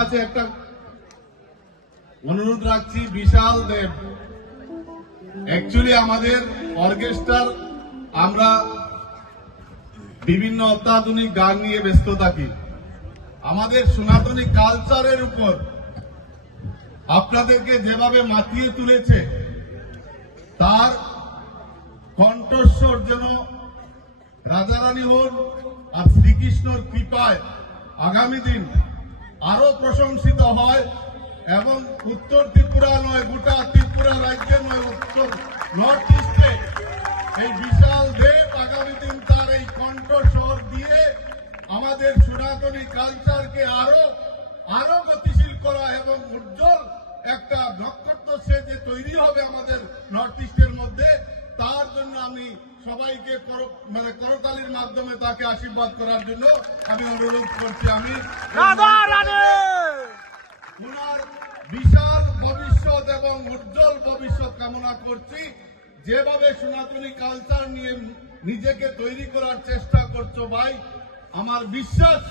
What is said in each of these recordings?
কাছে একটা অনুরোধ রাখছি, বিশাল দেব। অ্যাকচুয়ালি আমাদের অর্কেস্ট্রার আমরা বিভিন্ন অত্যাধুনিক গান নিয়ে ব্যস্ত থাকি। আমাদের সনাতনী কালচারের উপর আপনাদেরকে যেভাবে মাতিয়ে তুলেছে, তার কণ্ঠস্বর যেন রাজারানী হন আর শ্রীকৃষ্ণর কৃপায় আগামী দিন প্রশংসিত হয় এবং উত্তর ত্রিপুরা নয়, গোটা ত্রিপুরা রাজ্যে নয়, উত্তর নর্থ ইস্টে। এই বিশাল দেব আগামী দিন তার এই কণ্ঠস্বর দিয়ে আমাদের সনাতনী কালচারকে আরও আরও গতিশীল করা এবং উজ্জ্বল একটা নক্ষত্র সে যে তৈরি হবে আমাদের নর্থ ইস্টের মধ্যে, তার জন্য আমি সবাইকে মানে করতালির মাধ্যমে তাকে আশীর্বাদ করার জন্য আমি অনুরোধ করছি। আমি রাধা রাধে ওনার বিশাল ভবিষ্যৎ এবং উজ্জ্বল ভবিষ্যৎ কামনা করছি। যেভাবে সনাতনী কালচার নিয়ে নিজেকে তৈরি করার চেষ্টা করছ ভাই, আমার বিশ্বাস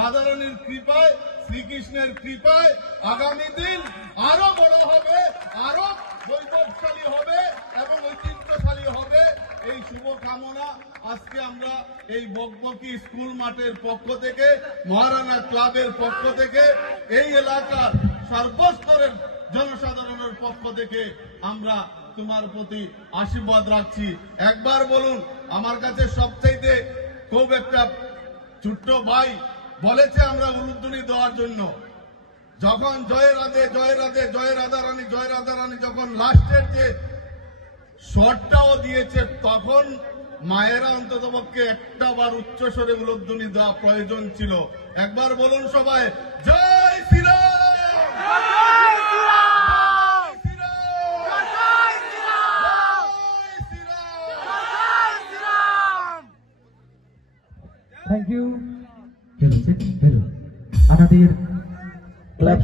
রাধারানীর কৃপায়, শ্রীকৃষ্ণের কৃপায় আগামী দিন আরও বড় হবে, আরও বৈভবশালী হবে এবং ঐতিহ্যশালী হবে। এই শুভ কামনা আজকে আমরা এই বকবকি স্কুল মাঠের পক্ষ থেকে, মহারানা ক্লাবের পক্ষ থেকে, এই এলাকার সর্বস্তরের জনসাধারণের পক্ষ থেকে আমরা তোমার প্রতি আশীর্বাদ রাখছি। একবার বলুন, আমার কাছে সবচাইতে খুব একটা ছোট্ট ভাই বলেছে আমরা উলুধ্বনি দেওয়ার জন্য। যখন জয় রাধে জয় রাধে, জয় রাধা রানী, জয় রাধা রানী যখন লাস্টের যে শটটাও দিয়েছে, তখন মায়েরা অন্তত পক্ষে একটা বার উচ্চ স্বরে উলুধ্বনি দেওয়া প্রয়োজন ছিল। একবার বলুন সবাই, জয় শ্রীরাম জয় শ্রীরাম জয় শ্রীরাম জয় শ্রীরাম জয় শ্রীরাম থ্যাংক ইউ আমাদের ক্লাব